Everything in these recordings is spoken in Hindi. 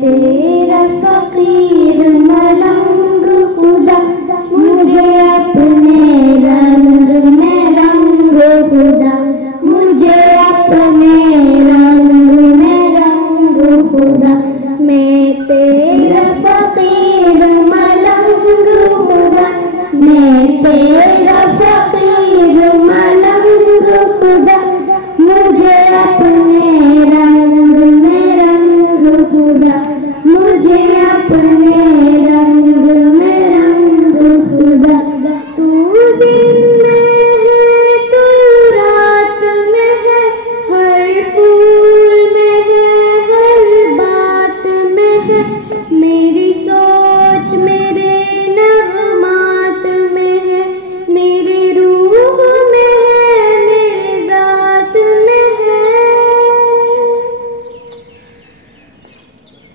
तेरा फकीर मलंग खुदा, मुझे अपने रंग में रंग खुदा, मुझे अपने रंग में रंग खुदा। मैं तेरा फकीर मलंग खुदा, मैं तेरा फकीर मलंग खुदा, मुझे अपने रंग में रंग खुदा, मुझे अपने रंग में रंग खुदा। तू दिन में है, तू रात में है, हर फूल में है, हर बात में है, मेरी सोच मेरे नगमात में है, मेरी रूह में है, मेरे ज़ात में है।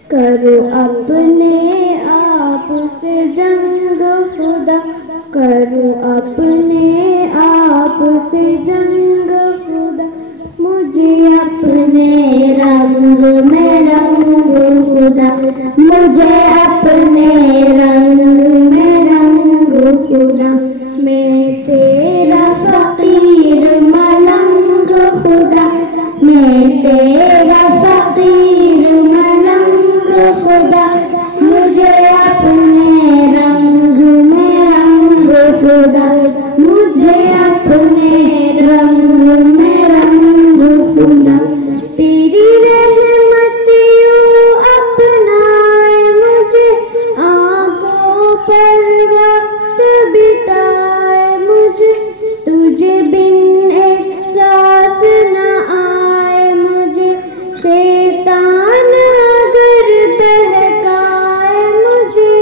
करो अपने आप से जंग खुदा, करो अपने आप से जंग खुदा, मुझे अपने रंग में रंग खुदा, मुझे अपने रंग में रंग खुदा। मैं तेरा फकीर मलंग खुदा, मैं तेरा फकीर मलंग खुदा, मुझे अपने रंग में रंग खुदा, मुझे अपने रंग में रंग खुदा। तेरी रहमत यूं अपनाए मुझे, आंखों पर वक्त बिताए मुझे, तुझे बिन एक सांस न आए मुझे, शैतान अगर बहकाए मुझे।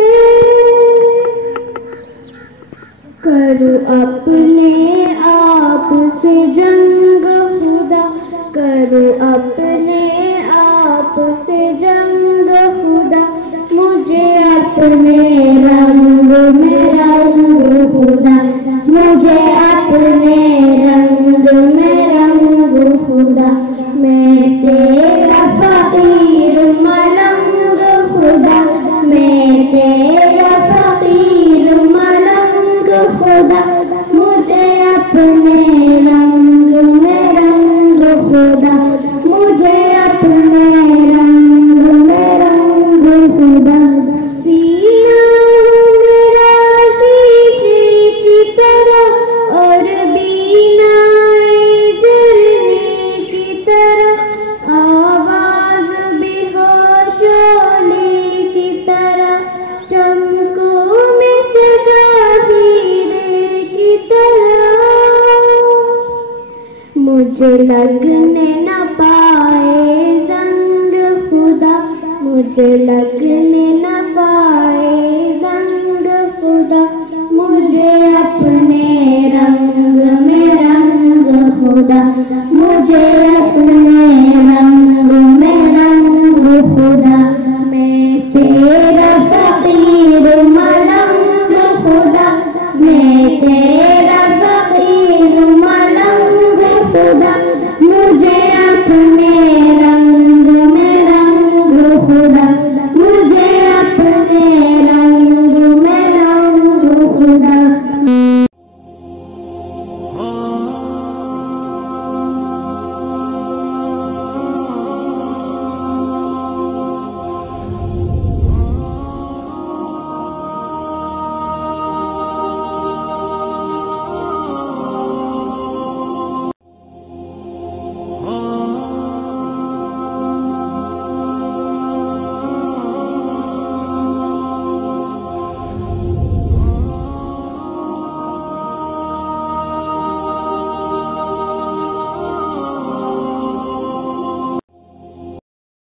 करो अपने आप से जंग खुदा, करो अपने आप से जंग खुदा, मुझे अपने रंग में रंग खुदा, मुझे अपने रंग में रंग खुदा। मैं तेरा फकीर मलंग खुदा, मैं तेरा फकीर मलंग खुदा, मुझे अपने रंग में रंग खुदा, मुझे अपने रंग में रंग खुदा। सीना मेरा शीशे की तरह और बीनाए झरने की तरह, आवाज भी हो शोले की तरह, चमकों में सदा हीरे की तरह। मुझे लगने न पाए जंग खुदा, मुझे लगने न पाए जंग खुदा, मुझे अपने रंग में रंग खुदा, मुझे अपने रंग में